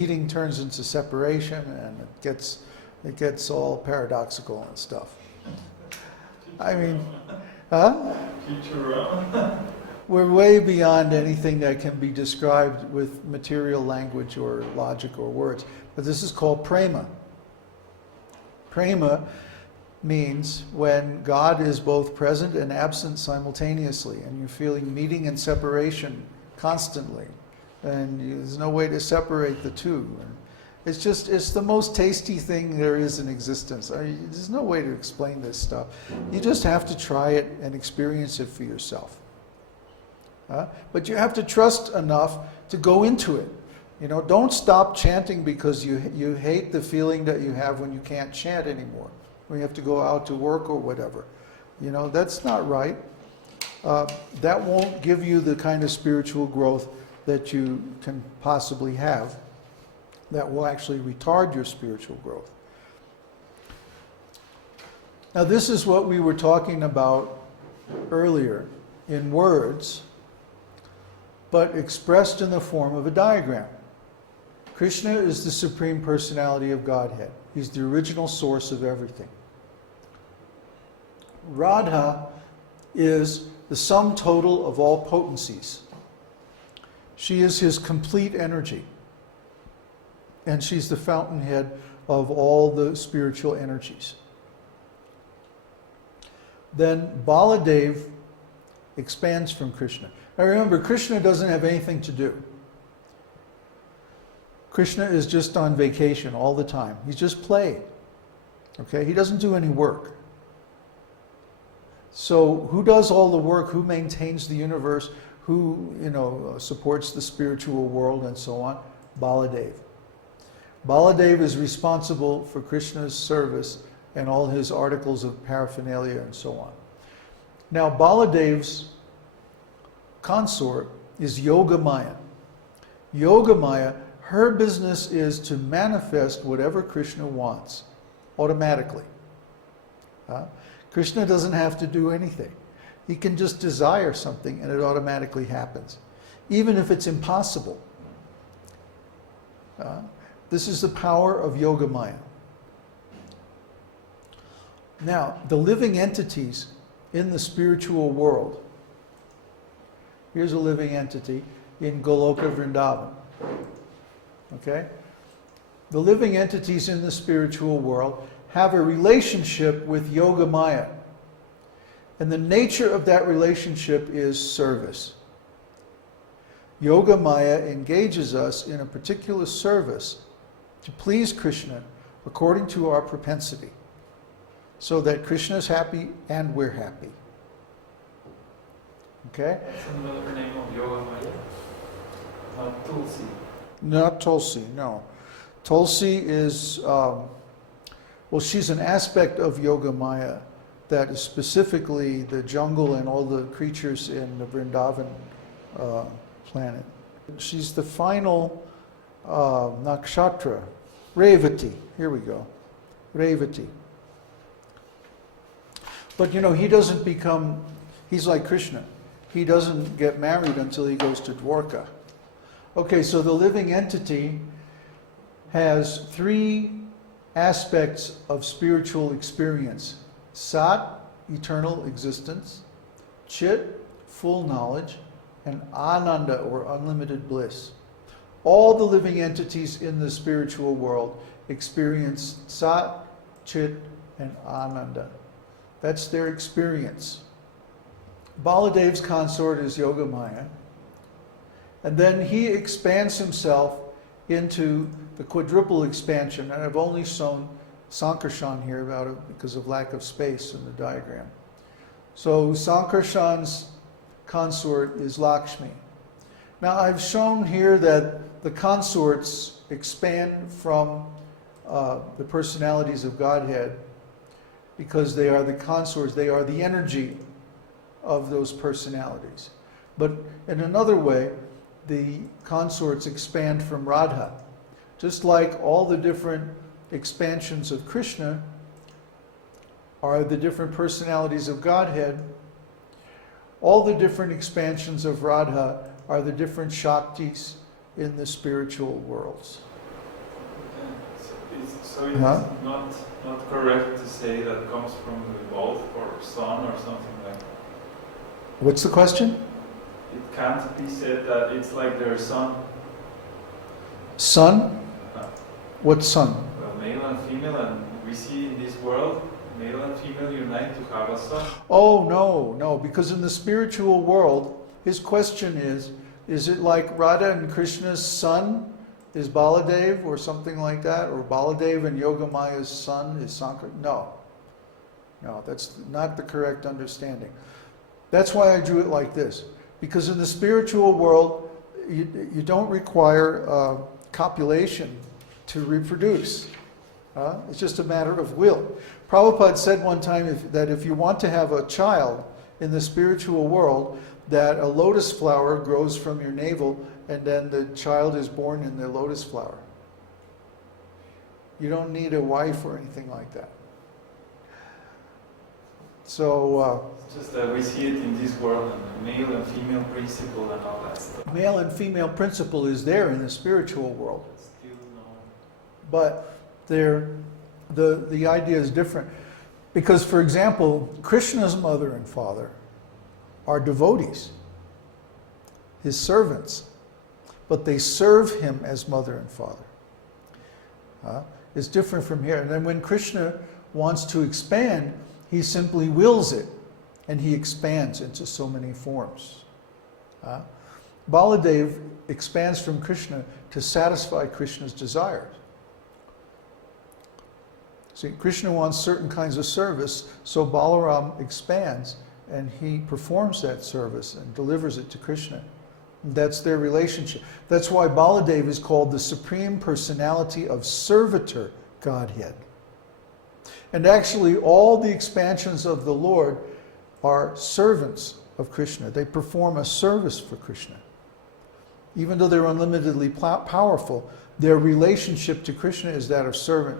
Meeting turns into separation, and it gets all paradoxical and stuff. I mean, huh? We're way beyond anything that can be described with material language or logic or words. But this is called prema. Prema means when God is both present and absent simultaneously, and you're feeling meeting and separation constantly, and there's no way to separate the two. It's the most tasty thing there is in existence. There's no way to explain this stuff. You just have to try it and experience it for yourself. But you have to trust enough to go into it. Don't stop chanting because you hate the feeling that you have when you can't chant anymore, when you have to go out to work or whatever. That's not right. That won't give you the kind of spiritual growth that you can possibly have. That will actually retard your spiritual growth. Now, this is what we were talking about earlier in words, but expressed in the form of a diagram. Krishna is the Supreme Personality of Godhead. He's the original source of everything. Radha is the sum total of all potencies. She is his complete energy. And she's the fountainhead of all the spiritual energies. Then Baladev expands from Krishna. Now remember, Krishna doesn't have anything to do. Krishna is just on vacation all the time. He's just playing. Okay? He doesn't do any work. So who does all the work? Who maintains the universe? Who, supports the spiritual world and so on? Baladev. Baladev is responsible for Krishna's service and all his articles of paraphernalia and so on. Now, Baladev's consort is Yogamaya. Yogamaya, her business is to manifest whatever Krishna wants automatically. Krishna doesn't have to do anything. He can just desire something and it automatically happens, even if it's impossible. This is the power of Yogamaya. Now, the living entities in the spiritual world. Here's a living entity in Goloka Vrindavan. Okay? The living entities in the spiritual world have a relationship with Yogamaya. And the nature of that relationship is service. Yogamaya engages us in a particular service to please Krishna according to our propensity, so that Krishna is happy and we're happy. Okay? What's another name of Yogamaya? Not Tulsi. Not Tulsi, no. Tulsi is, she's an aspect of Yogamaya that is specifically the jungle and all the creatures in the Vrindavan planet. She's the final nakshatra, Revati. Here we go, Revati. But he doesn't become, he's like Krishna. He doesn't get married until he goes to Dwarka. Okay, so the living entity has three aspects of spiritual experience. Sat, eternal existence. Chit, full knowledge. And Ananda, or unlimited bliss. All the living entities in the spiritual world experience Sat, Chit, and Ananda. That's their experience. Baladev's consort is Yogamaya. And then he expands himself into the quadruple expansion. And I've only shown Sankarshan here because of lack of space in the diagram. So Sankarshan's consort is Lakshmi. Now I've shown here that the consorts expand from the personalities of Godhead because they are the consorts, they are the energy of those personalities. But in another way, the consorts expand from Radha. Just like all the different expansions of Krishna are the different personalities of Godhead, all the different expansions of Radha are the different Shaktis in the spiritual worlds. So it is Huh? not correct to say that comes from the both or son or something like that. What's the question? It can't be said that it's like their son. Son? Uh, What son? Well, male and female, and we see in this world, male and female unite to have a son. Oh, no, because in the spiritual world, his question is it like Radha and Krishna's son is Baladev or something like that? Or Baladev and Yogamaya's son is Sankar? No, that's not the correct understanding. That's why I drew it like this. Because in the spiritual world, you don't require copulation to reproduce. It's just a matter of will. Prabhupada said one time that if you want to have a child in the spiritual world, that a lotus flower grows from your navel and then the child is born in the lotus flower. You don't need a wife or anything like that. So, Just that we see it in this world, and the male and female principle and all that stuff. male and female principle is there in the spiritual world. But still no. But the idea is different. Because, for example, Krishna's mother and father are devotees, his servants. But they serve him as mother and father. It's different from here. And then when Krishna wants to expand, he simply wills it, and he expands into so many forms. Baladev expands from Krishna to satisfy Krishna's desires. See, Krishna wants certain kinds of service, so Balaram expands, and he performs that service and delivers it to Krishna. That's their relationship. That's why Baladev is called the Supreme Personality of Servitor Godhead. And actually, all the expansions of the Lord are servants of Krishna. They perform a service for Krishna. Even though they're unlimitedly powerful, their relationship to Krishna is that of servant.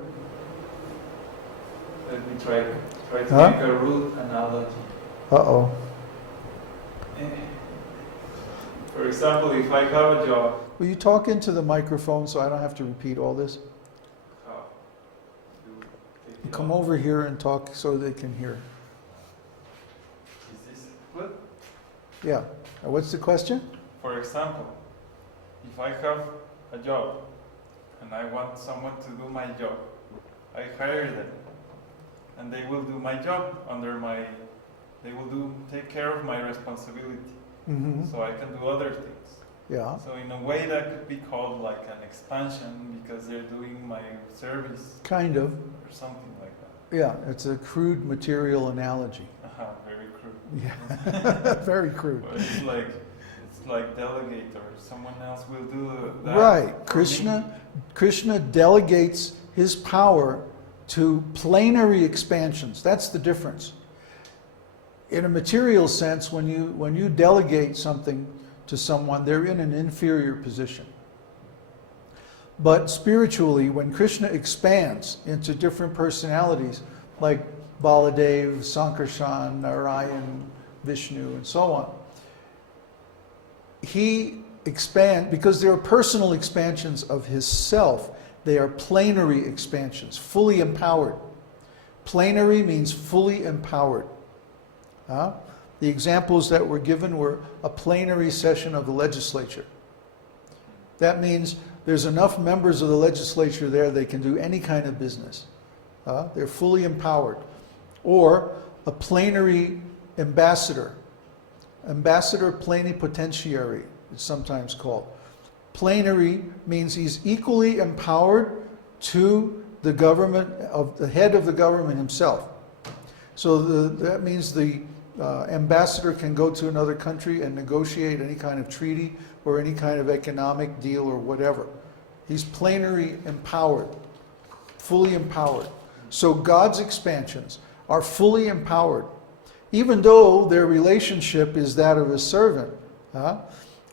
Let me try to make a rude analogy. Uh-oh. For example, if I have a job, Will you talk into the microphone so I don't have to repeat all this? how to take it Come off? over here and talk so they can hear. Is this good? Yeah. What's the question? For example, if I have a job and I want someone to do my job, I hire them, and they will do my job take care of my responsibility, Mm-hmm. so I can do other things. Yeah. So in a way that could be called like an expansion, because they're doing my service Kind of. or something like that. Yeah. It's a crude material analogy. Very crude. Yeah. Very crude. But it's like delegate, or someone else will do that. Right. for me. Krishna delegates his power to planary expansions. That's the difference. In a material sense, when you delegate something to someone, they're in an inferior position. But spiritually, when Krishna expands into different personalities, like Baladev, Sankarshan, Narayan, Vishnu, and so on, he expands, because there are personal expansions of his self. They are planary expansions, fully empowered. Planary means fully empowered. The examples that were given were a plenary session of the legislature. That means there's enough members of the legislature there, they can do any kind of business. They're fully empowered. Or a plenary ambassador. Ambassador plenipotentiary, it's sometimes called. Plenary means he's equally empowered to the government, of the head of the government himself. So that means the ambassador can go to another country and negotiate any kind of treaty or any kind of economic deal or whatever. He's plenary empowered, fully empowered. So God's expansions are fully empowered, even though their relationship is that of a servant.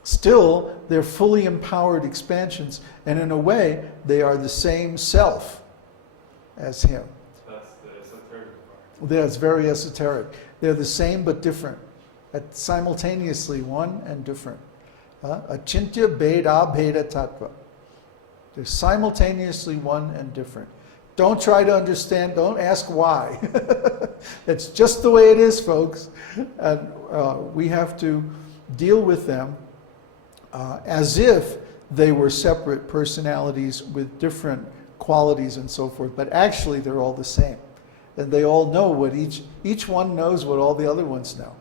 Still, they're fully empowered expansions, and in a way, they are the same self as him. That's the esoteric part. That's very esoteric. They're the same but different, simultaneously one and different. Achintya Bheda Bheda Tattva. They're simultaneously one and different. Don't try to understand. Don't ask why. It's just the way it is, folks. And we have to deal with them as if they were separate personalities with different qualities and so forth. But actually, they're all the same. And they all know what each one knows what all the other ones know.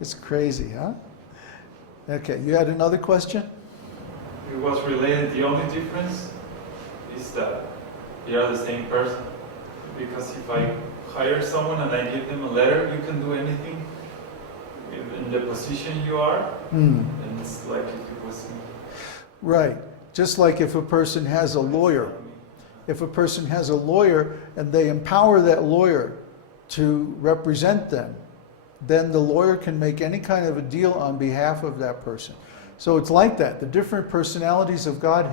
It's crazy, huh? Okay, you had another question? It was related. The only difference is that they are the same person. Because if I hire someone and I give them a letter, you can do anything in the position you are, and it's like if it was me. Right. Just like if a person has a lawyer. If a person has a lawyer and they empower that lawyer to represent them, then the lawyer can make any kind of a deal on behalf of that person. So it's like that. The different personalities of Godhead